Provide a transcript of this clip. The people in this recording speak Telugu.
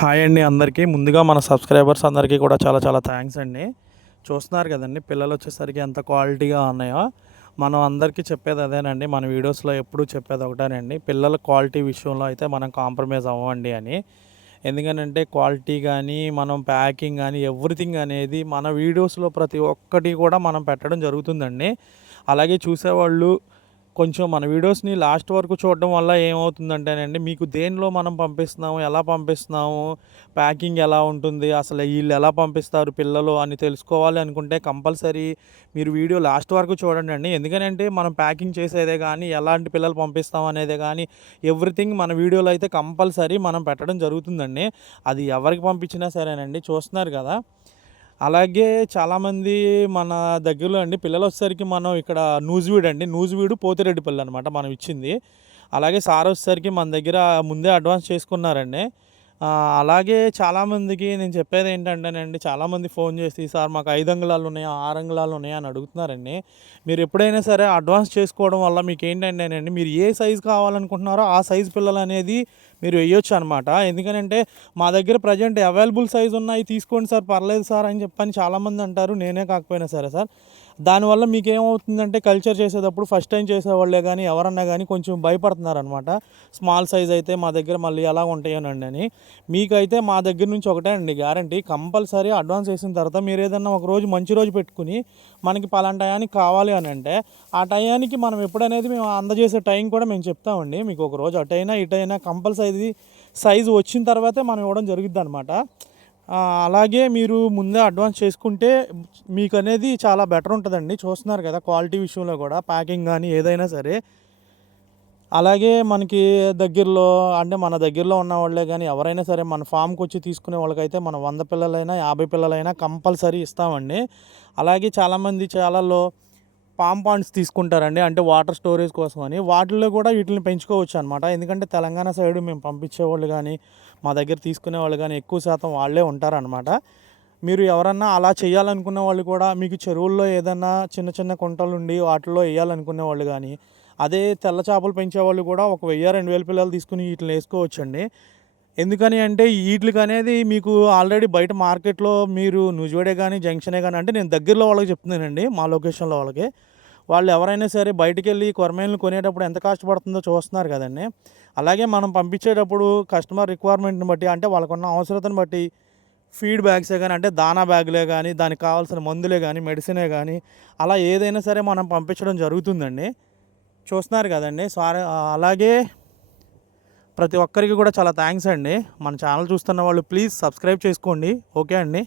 హాయ్ అండి అందరికీ. ముందుగా మన సబ్స్క్రైబర్స్ అందరికీ కూడా చాలా చాలా థ్యాంక్స్ అండి. చూస్తున్నారు కదండి పిల్లలు వచ్చేసరికి ఎంత క్వాలిటీగా ఉన్నాయో. మనం అందరికీ చెప్పేది అదేనండి మన వీడియోస్లో ఎప్పుడూ చెప్పేది ఒకటేనండి. పిల్లల క్వాలిటీ విషయంలో అయితే మనం కాంప్రమైజ్ అవ్వండి అని. ఎందుకనంటే క్వాలిటీ కానీ మనం ప్యాకింగ్ కానీ ఎవ్రీథింగ్ అనేది మన వీడియోస్లో ప్రతి ఒక్కటి కూడా మనం పెట్టడం జరుగుతుందండి. అలాగే చూసేవాళ్ళు కొంచెం మన వీడియోస్ని లాస్ట్ వరకు చూడడం వల్ల ఏమవుతుందంటేనండి మీకు దేనిలో మనం పంపిస్తున్నాము ఎలా పంపిస్తున్నాము ప్యాకింగ్ ఎలా ఉంటుంది అసలు వీళ్ళు ఎలా పంపిస్తారు పిల్లలు అని తెలుసుకోవాలి అనుకుంటే కంపల్సరీ మీరు వీడియో లాస్ట్ వరకు చూడండి అండి. ఎందుకనంటే మనం ప్యాకింగ్ చేసేదే కానీ ఎలాంటి పిల్లలు పంపిస్తాం అనేదే కానీ ఎవ్రీథింగ్ మన వీడియోలో అయితే కంపల్సరీ మనం పెట్టడం జరుగుతుందండి. అది ఎవరికి పంపించినా సరేనండి చూస్తున్నారు కదా. అలాగే చాలామంది మన దగ్గరలో అండి పిల్లలు వచ్చేసరికి మనం ఇక్కడ నూజివీడు అండి నూజివీడు పోతిరెడ్డిపల్లి అనమాట మనం ఇచ్చింది. అలాగే సార్ వచ్చేసరికి మన దగ్గర ముందే అడ్వాన్స్ చేసుకున్నారండి. అలాగే చాలామందికి నేను చెప్పేది ఏంటంటేనండి చాలామంది ఫోన్ చేసి సార్ మాకు ఐదు అంగుళాలు ఉన్నాయా ఆరు అంగుళాలు ఉన్నాయా? అని అడుగుతున్నారండి. మీరు ఎప్పుడైనా సరే అడ్వాన్స్ చేసుకోవడం వల్ల మీకు ఏంటంటేనండి మీరు ఏ సైజు కావాలనుకుంటున్నారో ఆ సైజు పిల్లలు అనేది మీరు వేయొచ్చు అనమాట ఎందుకనంటే మా దగ్గర ప్రజెంట్ అవైలబుల్ సైజు ఉన్నాయి తీసుకోండి సార్ పర్లేదు సార్ అని చెప్పని చాలామంది అంటారు. నేనే కాకపోయినా సరే సార్. దానివల్ల మీకు ఏమవుతుందంటే కల్చర్ చేసేటప్పుడు ఫస్ట్ టైం చేసేవాళ్ళే కానీ ఎవరన్నా కానీ కొంచెం భయపడుతున్నారు అనమాట స్మాల్ సైజ్ అయితే మా దగ్గర మళ్ళీ ఎలా ఉంటాయోనండి అని. మీకైతే మా దగ్గర నుంచి ఒకటే అండి గ్యారంటీ కంపల్సరీ అడ్వాన్స్ వేసిన తర్వాత మీరు ఏదన్నా ఒక రోజు మంచి రోజు పెట్టుకుని మనకి పలానా టయానికి కావాలి అని అంటే ఆ టయానికి మనం ఎప్పుడనేది మేము అందజేసే టైం కూడా మేము చెప్తామండి. మీకు ఒక రోజు అటైనా ఇటైనా కంపల్సరీ సైజు వచ్చిన తర్వాతే మనం ఇవ్వడం జరుగుద్ది అనమాట అలాగే మీరు ముందే అడ్వాన్స్ చేసుకుంటే మీకు అనేది చాలా బెటర్ ఉంటుందండి. చూస్తున్నారు కదా క్వాలిటీ విషయంలో కూడా ప్యాకింగ్ కానీ ఏదైనా సరే. అలాగే మనకి దగ్గరలో అంటే మన దగ్గరలో ఉన్న వాళ్ళే కానీ ఎవరైనా సరే మన ఫామ్కి వచ్చి తీసుకునే వాళ్ళకైతే మన వంద పిల్లలైనా యాభై పిల్లలైనా కంపల్సరీ ఇస్తామండి. అలాగే చాలామంది చాలాలో పామ్ పాండ్స్ తీసుకుంటారండి. అంటే వాటర్ స్టోరేజ్ కోసం అని. వాటిల్లో కూడా వీటిని పెంచుకోవచ్చు అనమాట ఎందుకంటే తెలంగాణ సైడ్ మేము పంపించేవాళ్ళు కానీ మా దగ్గర తీసుకునే వాళ్ళు కానీ ఎక్కువ శాతం వాళ్ళే ఉంటారనమాట మీరు ఎవరన్నా అలా చేయాలనుకునే వాళ్ళు కూడా మీకు చెరువుల్లో ఏదన్నా చిన్న చిన్న కుంటలు ఉండి వాటిల్లో వేయాలనుకునే వాళ్ళు కానీ అదే తెల్ల చేపలు పెంచేవాళ్ళు కూడా ఒక వెయ్యి రెండు వేల పిల్లలు తీసుకుని వీటిని వేసుకోవచ్చండి. ఎందుకని అంటే వీటికి అనేది మీకు ఆల్రెడీ బయట మార్కెట్లో మీరు నుజువడే కానీ జంక్షనే కానీ అంటే నేను దగ్గరలో వాళ్ళకి చెప్తున్నానండి మా లొకేషన్లో వాళ్ళకి. వాళ్ళు ఎవరైనా సరే బయటికి వెళ్ళి కొరమేలను కొనేటప్పుడు ఎంత కాస్ట్ పడుతుందో చూస్తున్నారు కదండి. అలాగే మనం పంపించేటప్పుడు కస్టమర్ రిక్వైర్మెంట్ని బట్టి అంటే వాళ్ళకున్న అవసరతను బట్టి ఫీడ్ బ్యాగ్సే కానీ అంటే దానా బ్యాగులే కానీ దానికి కావాల్సిన మందులే కానీ మెడిసినే కానీ అలా ఏదైనా సరే మనం పంపించడం జరుగుతుందండి. చూస్తున్నారు కదండి. సారీ అలాగే ప్రతి ఒక్కరికి కూడా చాలా థ్యాంక్స్ అండి. మన ఛానల్ చూస్తున్న వాళ్ళు ప్లీజ్ సబ్స్క్రైబ్ చేసుకోండి. ఓకే అండి?